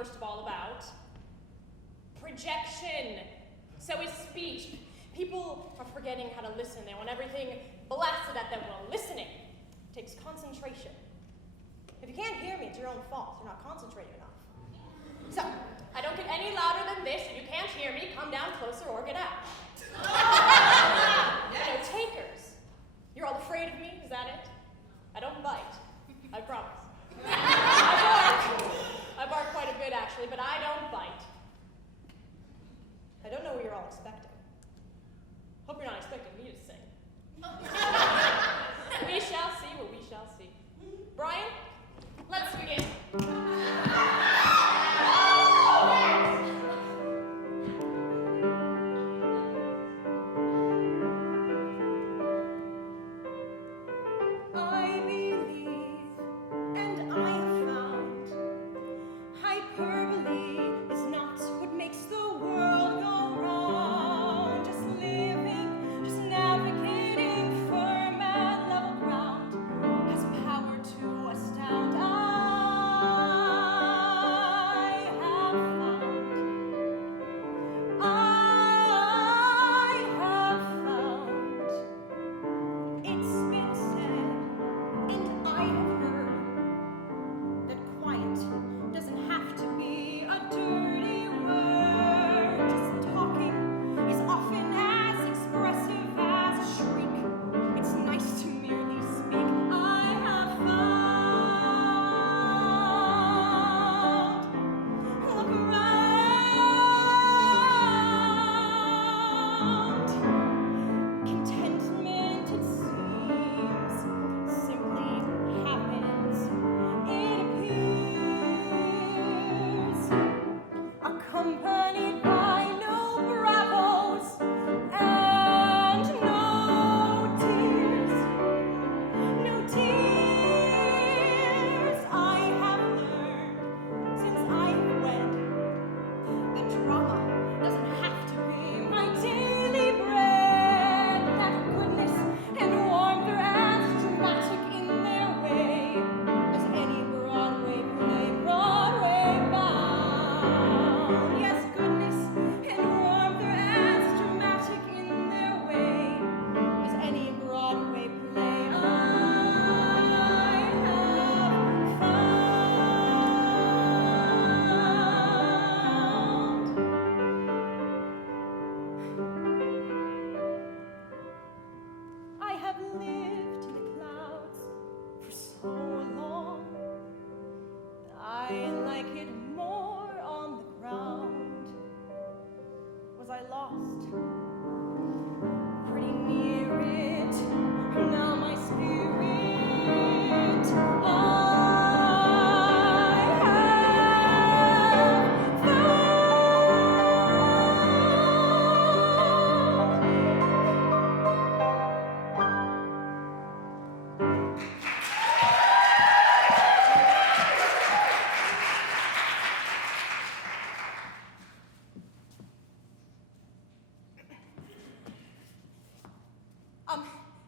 first of all about? Projection. So is speech. People are forgetting how to listen. They want everything blasted at them. Well, listening takes concentration. If you can't hear me, it's your own fault. You're not concentrating enough. So, I don't get any louder than this. If you can't hear me, come down closer or get out. No takers. You're all afraid of me? Is that it? I don't bite. I promise. I bark quite a bit, actually, but I don't bite. I don't know what you're all expecting. Hope you're not expecting me to sing. We shall see what we shall see. Bryan, let's begin.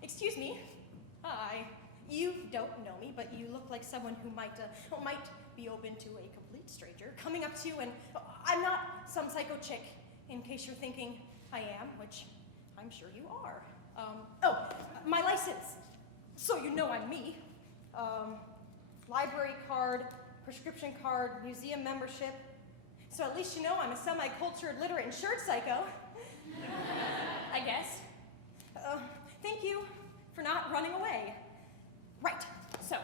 Excuse me. Hi. You don't know me, but you look like someone who might be open to a complete stranger coming up to you, and I'm not some psycho chick, in case you're thinking I am, which I'm sure you are. Oh, my license, so you know I'm me. Library card, prescription card, museum membership. So at least you know I'm a semi-cultured, literate, insured psycho. I guess. Thank you for not running away. Right, so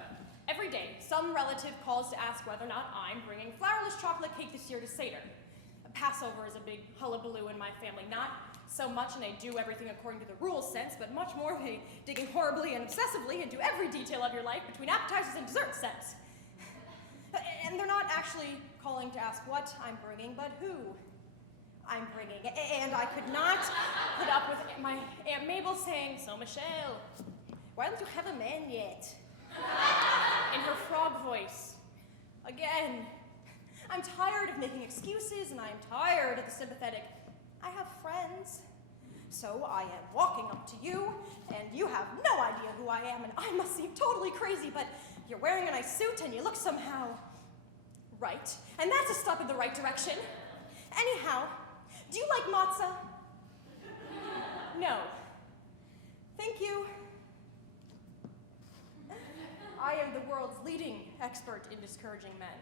every day some relative calls to ask whether or not I'm bringing flourless chocolate cake this year to Seder. Passover is a big hullabaloo in my family. Not so much in a do everything according to the rules sense, but much more of a digging horribly and obsessively into every detail of your life between appetizers and dessert sense. And they're not actually calling to ask what I'm bringing, but who I'm bringing. And I could not put up with my Aunt Mabel saying, "So Michelle, why don't you have a man yet?" In her frog voice. Again. I'm tired of making excuses, and I am tired of the sympathetic, "I have friends." So I am walking up to you, and you have no idea who I am, and I must seem totally crazy, but you're wearing a nice suit, and you look somehow Right, and that's a step in the right direction. Anyhow, do you like matzah? No. Thank you. I am the world's leading expert in discouraging men.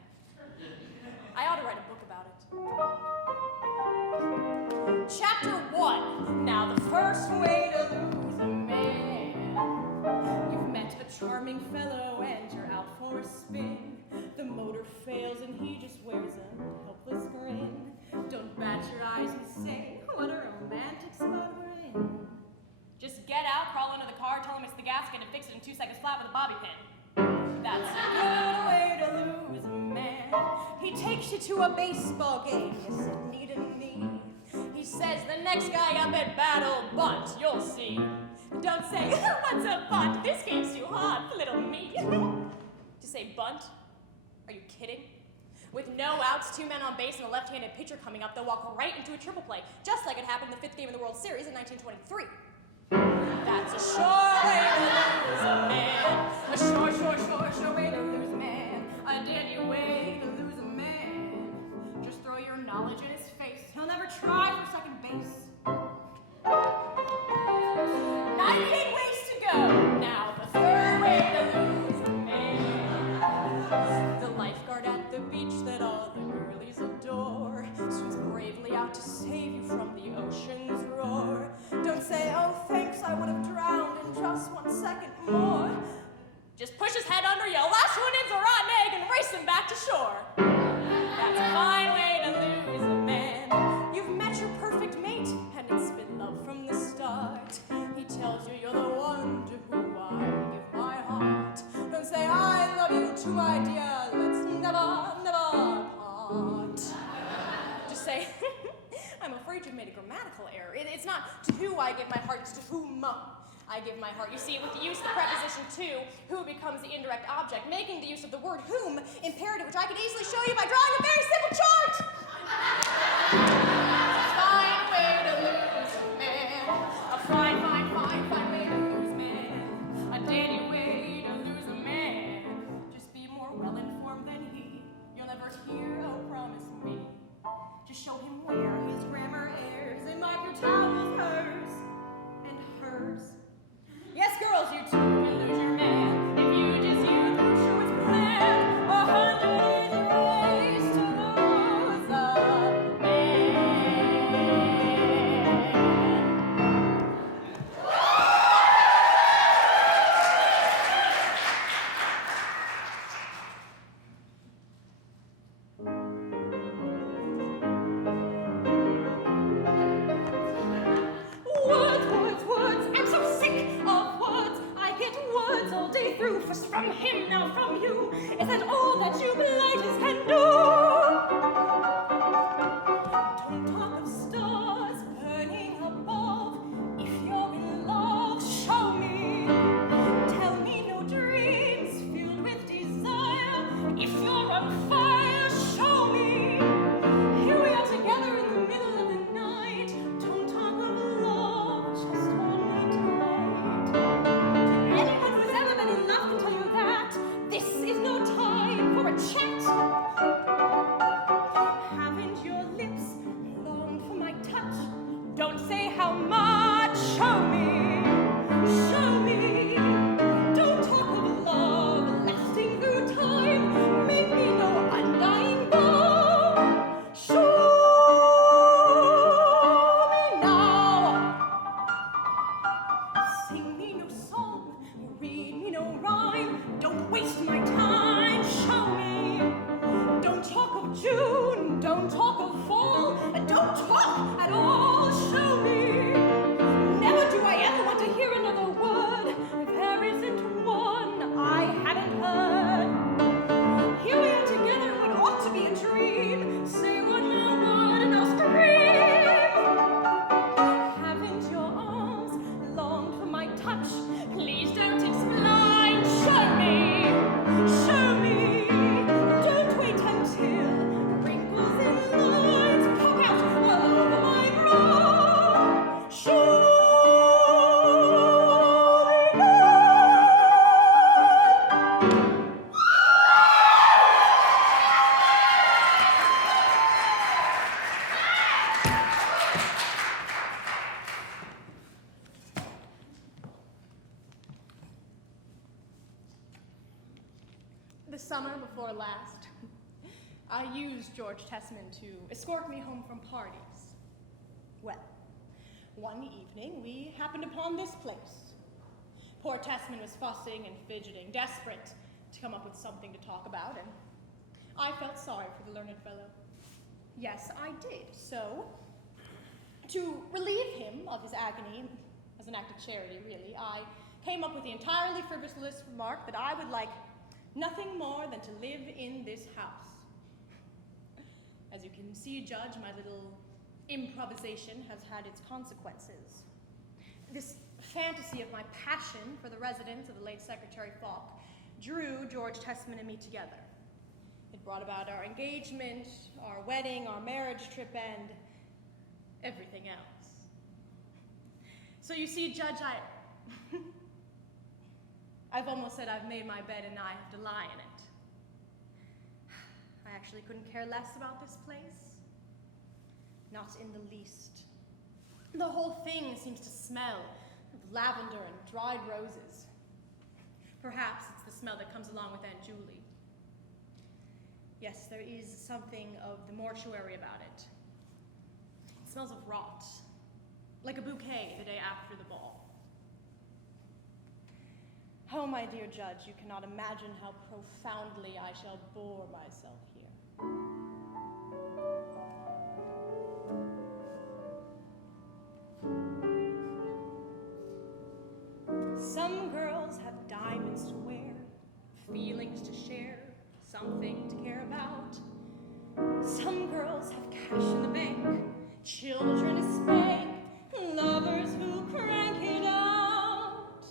I ought to write a book about it. Chapter 1. Now the first way to lose a man. You've met a charming fellow and you're out for a spin. The motor fails and he just wears a helpless grin. Don't bat your eyes and say, what a romantic spot we're in. Just get out, crawl into the car, tell him it's the gasket, and fix it in 2 seconds flat with a bobby pin. That's a good way to lose a man. He takes you to a baseball game, you sit knee to knee. He says the next guy up at bat'll bunt, you'll see. Don't say, what's a bunt? This game's too hard for little me. To say bunt? Are you kidding? With no outs, 2 men on base, and a left-handed pitcher coming up, they'll walk right into a triple play, just like it happened in the 5th game of the World Series in 1923. That's a sure way to lose a man. A sure way to lose a man. A dandy way to lose a man. Just throw your knowledge in his face. He'll never try for second base. 98 ways to go. Now the 3rd way to lose a man. The lifeguard at the beach that all the girlies adore swims bravely out to save you from the ocean's roar. Don't say, oh thanks, I would have drowned in just 1 second more. Just push his head under, yell, last one in's a rotten egg, and race him back to shore. That's a fine way to lose a man. You've met your perfect mate, and it's been love from the start. He tells you you're the one to whom I give my heart. Don't say, I love you too, my dear, let's never part. Just say, I'm afraid you've made a grammatical error. It's not to who I give my heart, it's to whom I give my heart. You see, with the use of the preposition to, who becomes the indirect object, making the use of the word whom imperative, which I can easily show you by drawing a very simple chart. Fine way to lose a man. A fine way to lose a man. A dandy way to lose a man. Just be more well-informed than he. You'll never hear, oh, promise me. Just show him where his grammar errs and mark your towels hers and hers. Yes, girls, you too can lose your man if you just use the short's plan. 100 easy ways to lose a man. Words, I'm so sick of words. I get words all day through. First from him, now from you. Is that all that you blighters can do? Don't talk of stars burning above. If you're in love, show me. Tell me no dreams filled with desire. If you're on fire, show me. Here we are together in the middle of the night. Don't talk of love, just hold me tight. Anyone who's ever been in love can tell you that this is no time for a chat. The summer before last, I used George Tessman to escort me home from parties. Well, one evening we happened upon this place. Poor Tessman was fussing and fidgeting, desperate to come up with something to talk about, and I felt sorry for the learned fellow. Yes, I did. So, to relieve him of his agony, as an act of charity, really, I came up with the entirely frivolous remark that I would like nothing more than to live in this house. As you can see, Judge, my little improvisation has had its consequences. This fantasy of my passion for the residence of the late Secretary Falk drew George Tessman and me together. It brought about our engagement, our wedding, our marriage trip, and everything else. So you see, Judge, I've almost said I've made my bed and I have to lie in it. I actually couldn't care less about this place. Not in the least. The whole thing seems to smell of lavender and dried roses. Perhaps it's the smell that comes along with Aunt Julie. Yes, there is something of the mortuary about it. It smells of rot, like a bouquet the day after the ball. Oh, my dear Judge, you cannot imagine how profoundly I shall bore myself here. Some girls have diamonds to wear, feelings to share, something to care about. Some girls have cash in the bank, children to spank, lovers who crank it out.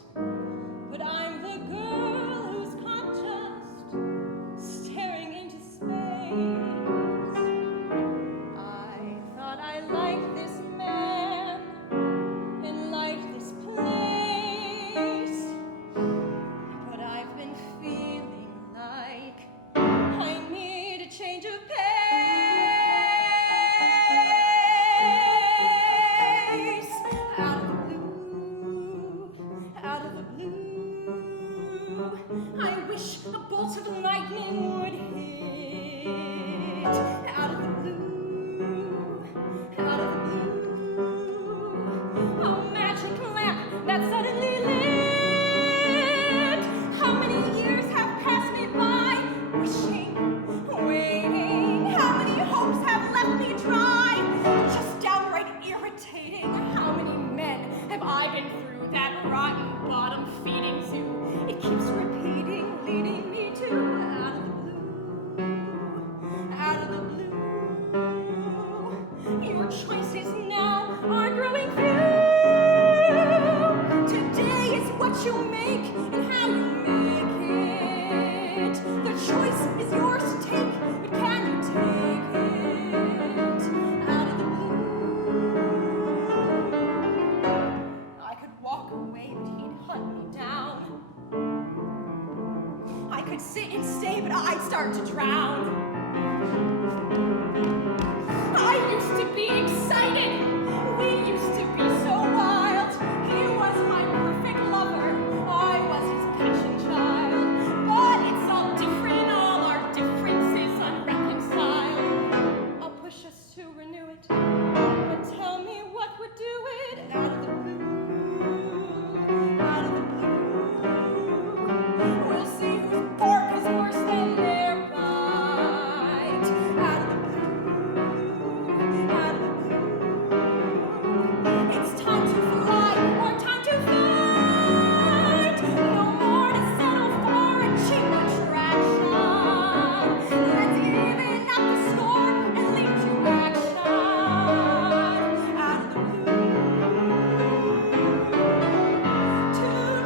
But I'm the girl who's caught just staring into space. I thought I liked this man and liked this place, but I've been feeling like I need a change of pace. Out of the blue, out of the blue, I wish a bolt of lightning would hit. Out of the blue, out of the blue, a magic lamp that suddenly lit. How many years have passed me by, wishing, waiting? How many hopes have left me dry, just downright irritating? How many men have I been through that rotten bottom feeding zoo? It keeps repeating, leading me to out of the blue, out of the blue. Your choices now are growing few. Today is what you make and how you make it. The choice is yours to take, but can you take it? Out of the blue. I could walk away, but he'd hunt me down. I could sit and stay, but I'd start to drown. I used to be excited. We used to be so wild. He was my perfect lover. I was his passion child. But it's all different, all our differences unreconciled. I'll push us to renew it, but tell me what would do it. Out of the blue, out of the blue. We'll see whose bark is worse than their bite. Out of the blue, out of the blue. It's time to fly or time to fight. No more to settle for a cheap attraction. Let's even up the score and leap to action. Out of the blue tonight.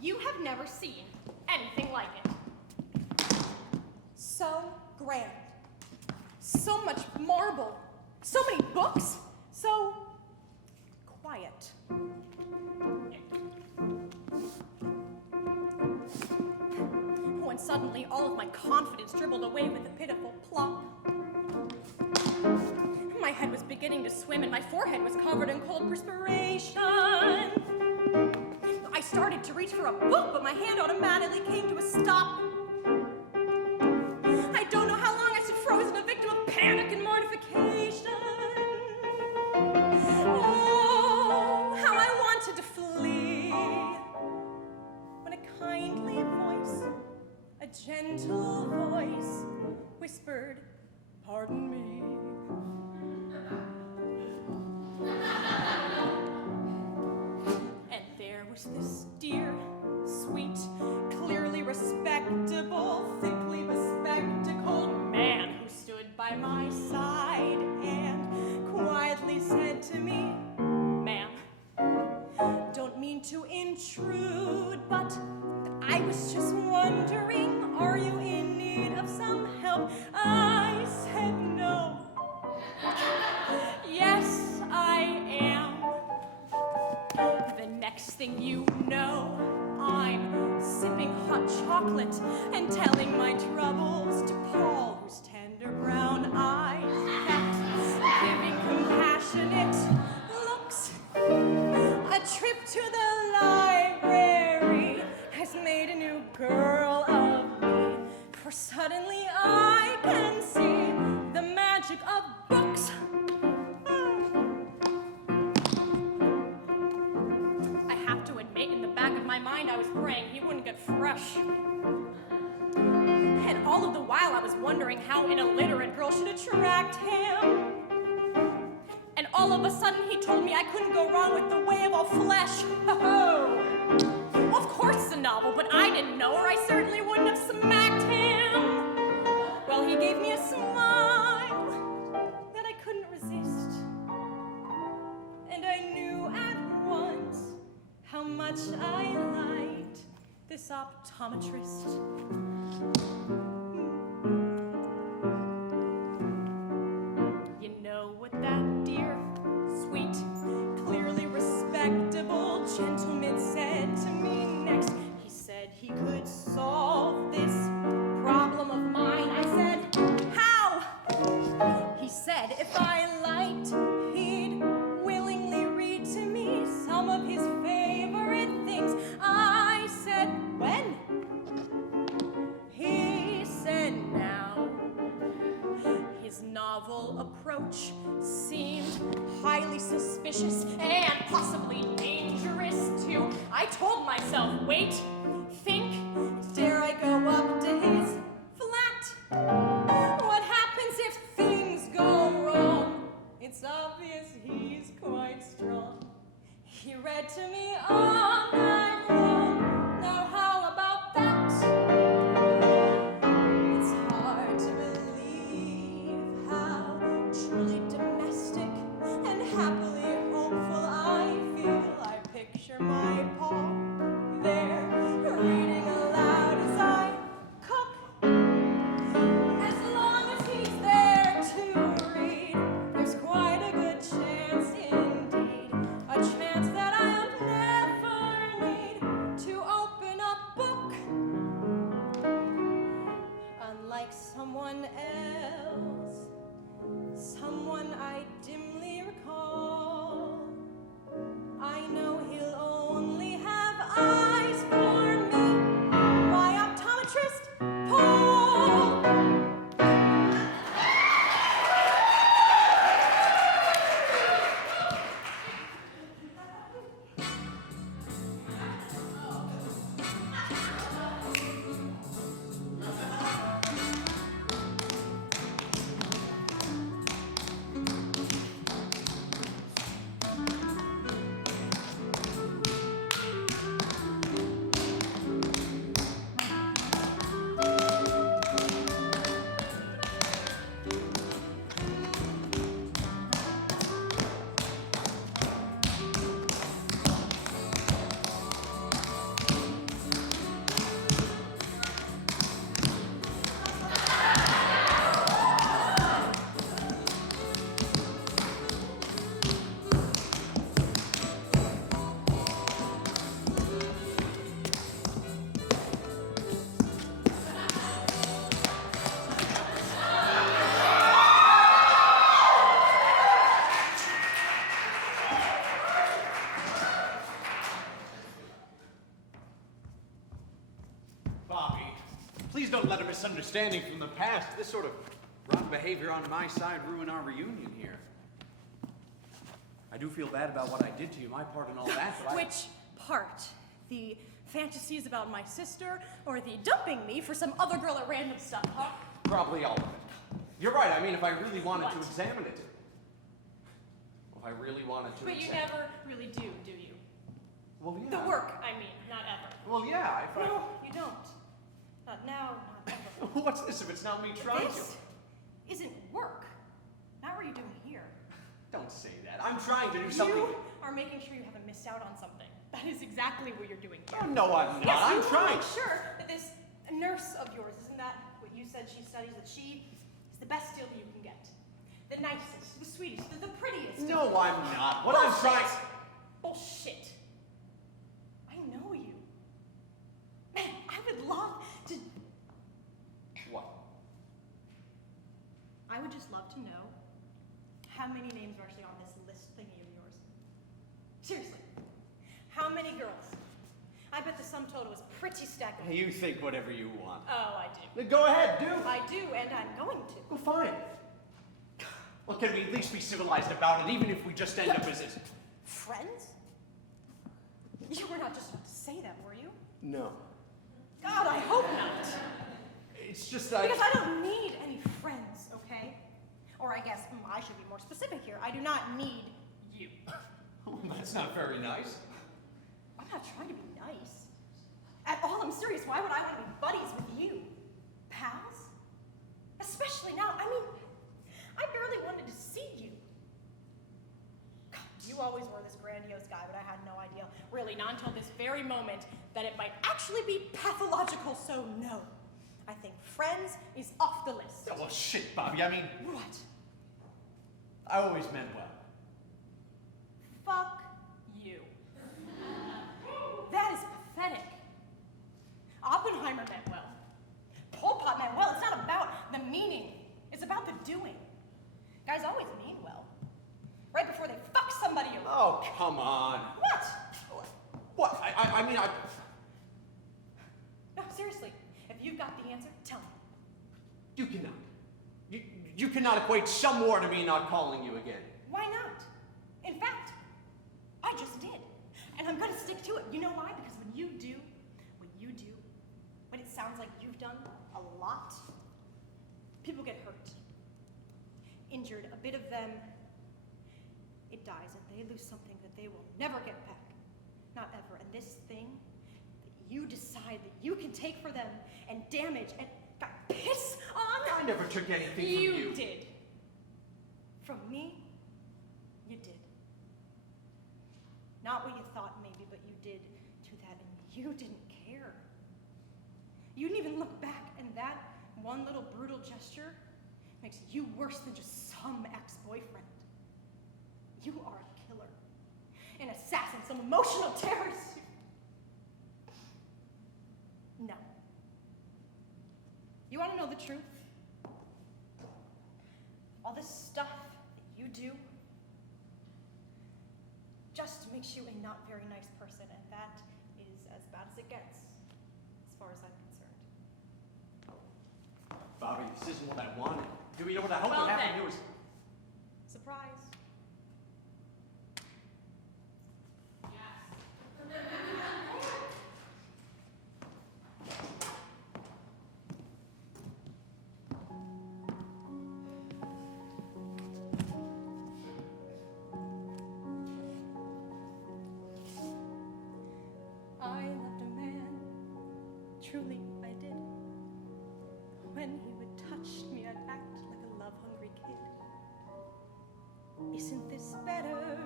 You have never seen anything like it. So grand. So much marble. So many books. So quiet. suddenly all of my confidence dribbled away with a pitiful plop. My head was beginning to swim and my forehead was covered in cold perspiration. I started to reach for a book, but my hand automatically came to a stop. I don't know how long I stood frozen, a victim of panic and mortification. Oh, how I wanted to flee. When a kindly voice, a gentle voice, whispered, "Pardon me." And there was this dear, sweet, clearly respectable, thickly bespectacled man who stood by my side and quietly said to me, "Ma'am, don't mean to intrude, but I was just wondering, are you in need of some help?" I said no. Yes, I am. The next thing you know, I'm sipping hot chocolate and telling my troubles to Paul, whose tender brown eyes kept giving compassionate looks. A trip to the library has made a new girl of me, for suddenly I can see the magic of books. I have to admit, in the back of my mind, I was praying he wouldn't get fresh. And all of the while, I was wondering how an illiterate girl should attract him. And all of a sudden, he told me I couldn't go wrong with The Way of All Flesh. Ho-ho! Well, of course it's a novel, but I didn't know, or I certainly wouldn't have smacked him. Well, he gave me a smile that I couldn't resist. And I knew at once how much I liked this optometrist. You know what that dear, sweet, clearly respectable gentleman said to me next? He said he could solve this problem of mine. I said, how? He said if I liked, he'd willingly read to me some of his favorite things. I said, when? He said, now. His novel approach seemed highly suspicious and possibly dangerous too. I told myself, wait, think, dare I go up to his flat? What happens if things go wrong? It's obvious he's quite strong. He read to me all night long. Now how about that? It's hard to believe how truly domestic and happily hopeful I feel. I picture my Paul there reading aloud as I cook. As long as he's there to read, there's quite a good chance indeed, a chance that I'll never Please don't let a misunderstanding from the past, this sort of rotten behavior on my side, ruin our reunion here. I do feel bad about what I did to you, my part and all that, but Which part? The fantasies about my sister, or the dumping me for some other girl at random stuff, huh? Probably all of it. You're right, I mean, if I really wanted What? to examine it. If I really wanted to But you never really do you? Well, yeah. The work, I mean, not ever. Well, yeah, if I... No, you don't. Not now, not ever. What's this if it's not me trying to? This isn't work. Not what you're doing here. Don't say that. I'm trying to do something. You are making sure you haven't missed out on something. That is exactly what you're doing here. Oh, no, I'm not. Yes, I'm you trying. Make sure that this nurse of yours, isn't that what you said she studies, that she is the best deal that you can get? The nicest, the sweetest, the prettiest. No, I'm not. What Bullshit. I'm trying... Bullshit. I know you. Man, I would love to... What? I would just love to know how many names are actually on this list thingy of yours. Seriously. How many girls? I bet the sum total is pretty stacked. You think whatever you want. Oh, I do. Go ahead, do. I do, and I'm going to. Well, fine. Well, can we at least be civilized about it, even if we just end up as this? Friends? You were not just about to say that, were you? No. God, I hope not. It's just that... Because I don't need any friends, okay? Or I guess I should be more specific here. I do not need you. Oh, that's not very nice. I'm not trying to be nice. At all, I'm serious. Why would I want to be buddies with you? Pals? Especially now. I mean, I barely wanted to see you. God, you always were this grandiose guy, but I had no idea, really, not until this very moment, that it might actually be pathological, so no. I think friends is off the list. Oh, well, shit, Bobby, I mean... What? I always meant well. Fuck you. That is pathetic. Oppenheimer meant well. Pol Pot meant well. It's not about the meaning. It's about the doing. Guys always mean well. Right before they fuck somebody over. Oh, come on. What? What? I mean, No, seriously. If you've got the answer, tell me. You cannot. You cannot equate some more to me not calling you again. Why not? In fact, I just did. And I'm gonna stick to it. You know why? Because when you do what you do, when it sounds like you've done a lot, people get hurt, injured. A bit of them, it dies, and they lose something that they will never get back. Not ever. And this thing that you decide that you can take for them and damage and piss on. I never took anything from you. You did. From me, you did. Not what you thought maybe, but you did to that, and you didn't care. You didn't even look back, and that one little brutal gesture makes you worse than just some ex-boyfriend. You are a killer, an assassin, some emotional terrorist. No. You want to know the truth? All this stuff that you do just makes you a not very nice person, and that is as bad as it gets, as far as I'm concerned. Bobby, this isn't what I wanted. Do you know what I hope Well, would happen then. here was... Surprise. I loved a man, truly I did. When he would touch me, I'd act like a love-hungry kid. Isn't this better?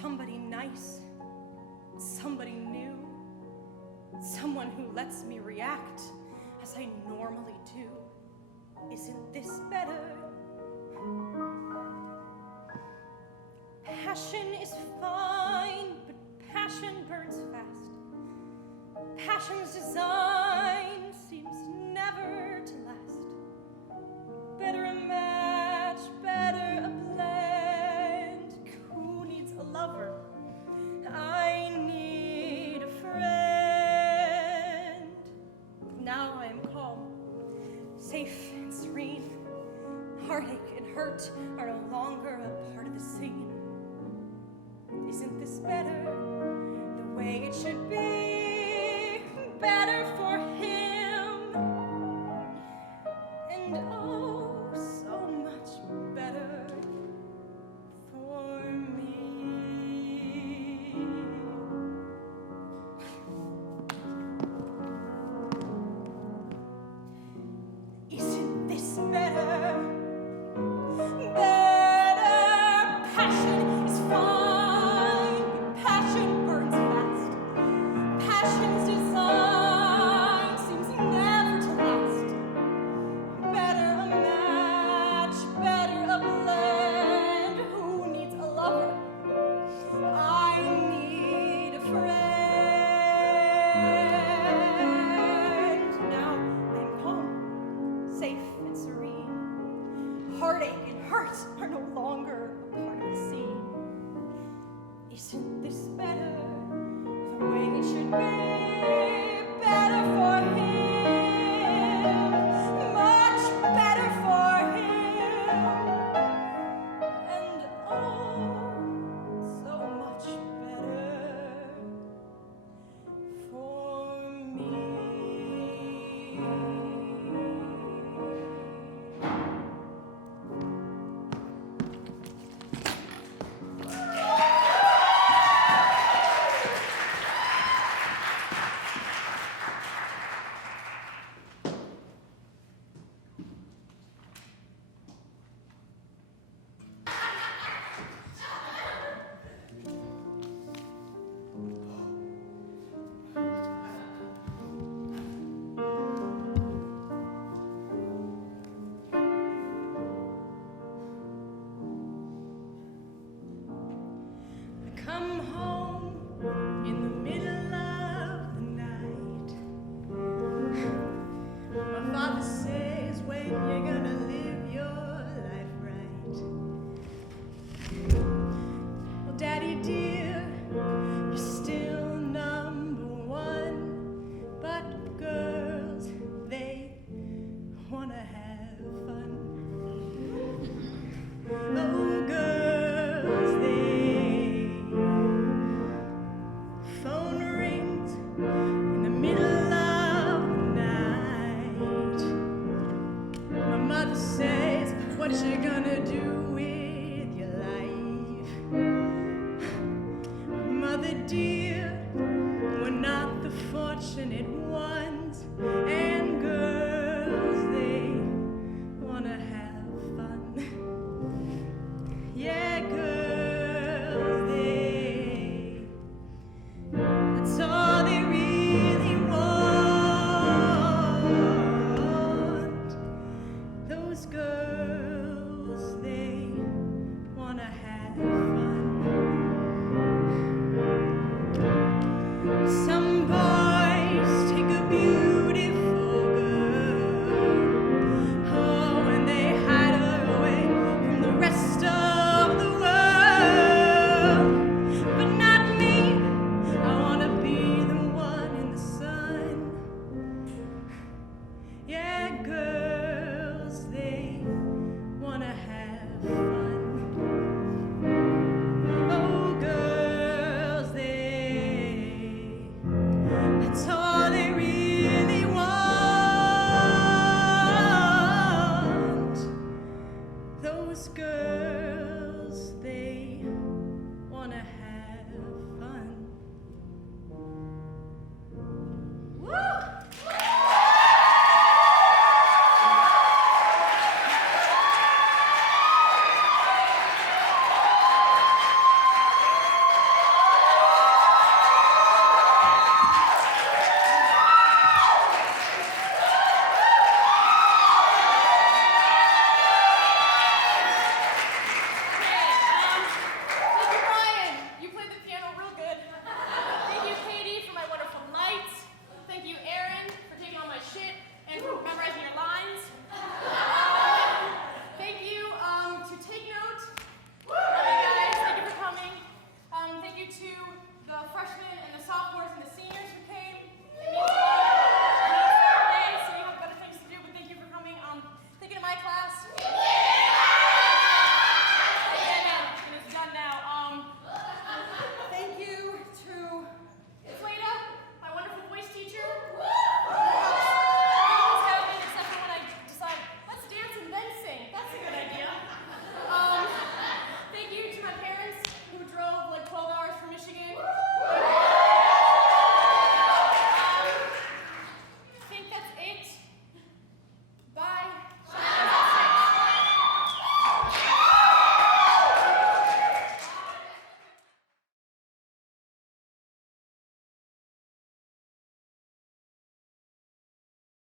Somebody nice, somebody new, someone who lets me react as I normally do. Isn't this better? Passion is fine, but passion burns fast. Passion's design seems never to last. Better a match, better a blend. Who needs a lover? I need a friend. hurt are no longer a part of the scene. Isn't this better? The way it should be. Better for him. And oh, so much better for me. Isn't this better? Better. Passion is fine, but passion burns fast. Passion's design seems never to last. Better a match, better a blend. Who needs a lover? I need a friend. Now I'm calm, safe and serene. Heartache and hurt are no longer a part of the scene. Isn't this better? The way it should be. Better for him. Much better for him. And oh, so much better for me. Come home.